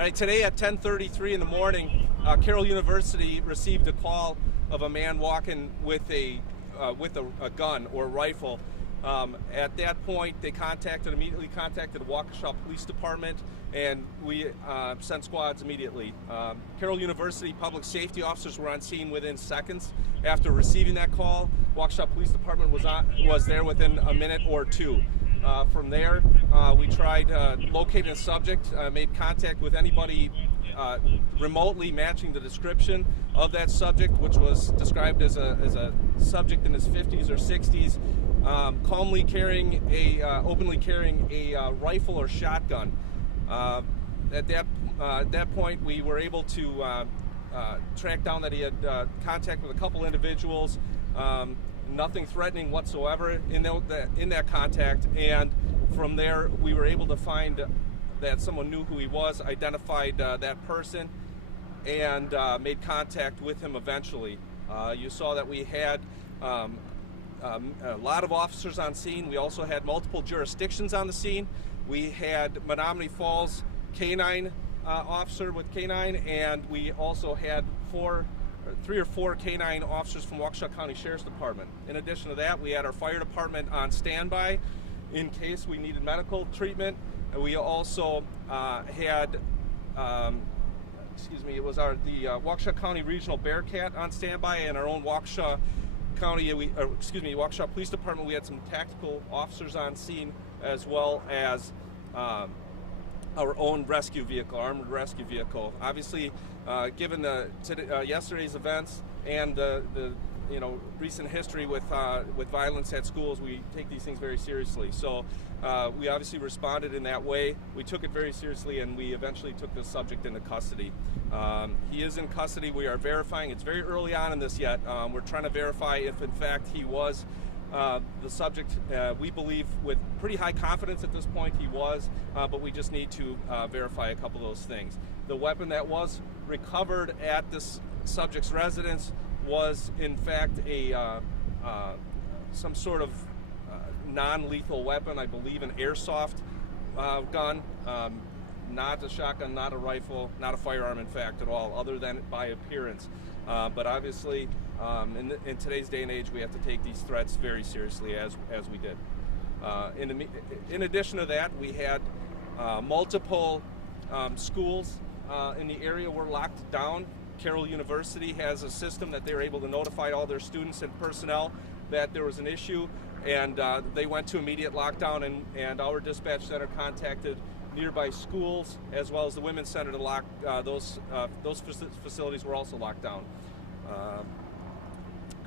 All right, today at 10:33 in the morning, Carroll University received a call of a man walking with a gun or rifle. At that point, they immediately contacted the Waukesha Police Department, and we sent squads immediately. Carroll University public safety officers were on scene within seconds after receiving that call. Waukesha Police Department was there within a minute or two. From there, we tried locating a subject, made contact with anybody remotely matching the description of that subject, which was described as a subject in his 50s or 60s, openly carrying a rifle or shotgun. At that point, we were able to track down that he had contact with a couple individuals. Nothing threatening whatsoever in that contact, and from there we were able to find that someone knew who he was, identified that person, and made contact with him eventually. You saw that we had a lot of officers on scene. We also had multiple jurisdictions on the scene. We had Menominee Falls K-9 officer with K-9, and we also had 3 or 4 K-9 officers from Waukesha County Sheriff's Department. In addition to that, we had our fire department on standby in case we needed medical treatment. We also had, it was the Waukesha County Regional Bearcat on standby, and our own Waukesha Police Department. We had some tactical officers on scene, as well as our own rescue vehicle, armored rescue vehicle. Obviously, given yesterday's events and the recent history with violence at schools, we take these things very seriously. So we obviously responded in that way. We took it very seriously, and we eventually took the subject into custody. He is in custody. We are verifying. It's very early on in this yet. We're trying to verify if, in fact, he was the subject. We believe with pretty high confidence at this point he was, but we just need to verify a couple of those things. The weapon that was recovered at this subject's residence was in fact some sort of non-lethal weapon, I believe an airsoft gun, not a shotgun, not a rifle, not a firearm in fact at all, other than by appearance. But obviously in today's day and age, we have to take these threats very seriously, as we did. In addition to that, we had multiple schools in the area were locked down. Carroll University has a system that they're able to notify all their students and personnel that there was an issue, and they went to immediate lockdown, and our dispatch center contacted nearby schools as well as the Women's Center to lock those facilities were also locked down.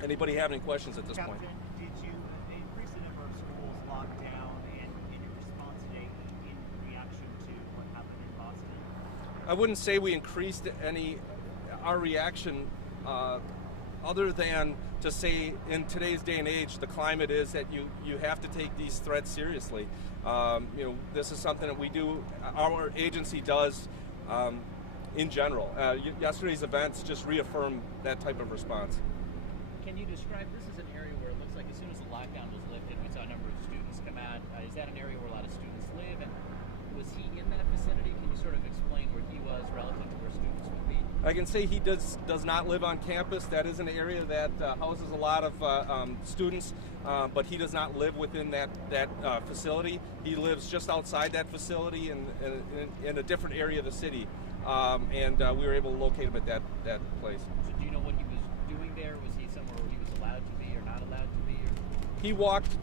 Anybody have any questions at this point? Did you increase the number of schools locked down in response today in reaction to what happened in Boston? I wouldn't say we increased our reaction other than to say in today's day and age, the climate is that you have to take these threats seriously. This is something that we do, our agency does in general. Yesterday's events just reaffirm that type of response. Can you describe, this is an area where it looks like as soon as the lockdown was lifted, we saw a number of students come out. Is that an area where a lot of students live? And was he in that vicinity? Can you sort of explain where he was relative to where students would be? I can say he does not live on campus. That is an area that houses a lot of students, but he does not live within that facility. He lives just outside that facility in a different area of the city, and we were able to locate him at that place. So do you know what he was doing there? Was he somewhere where he was allowed to be or not allowed to be? Or? He walked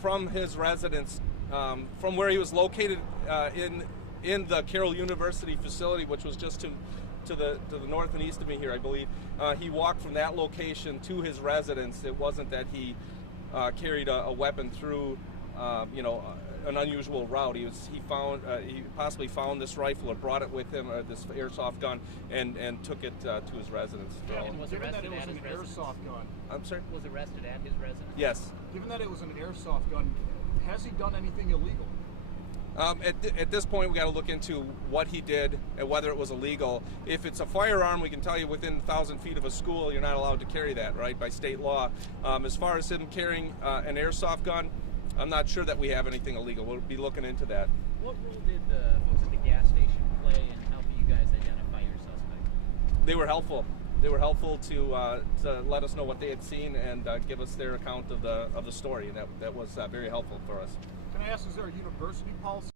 from his residence, from where he was located in the Carroll University facility, which was just to the north and east of me here, I believe. He walked from that location to his residence. It wasn't that he carried a weapon through, an unusual route. He possibly found this rifle or brought it with him, this airsoft gun, and took it to his residence. And was Given arrested that it was at an his residence? airsoft gun, I'm sorry? Was arrested at his residence? Yes. given that it was an airsoft gun, has he done anything illegal? At this point, we got to look into what he did and whether it was illegal. If it's a firearm, we can tell you within 1,000 feet of a school, you're not allowed to carry that, right, by state law. As far as him carrying an airsoft gun, I'm not sure that we have anything illegal. We'll be looking into that. What role did the folks at the gas station play in helping you guys They were helpful. They were helpful to let us know what they had seen and give us their account of the story, and that was very helpful for us. Can I ask, is there a university policy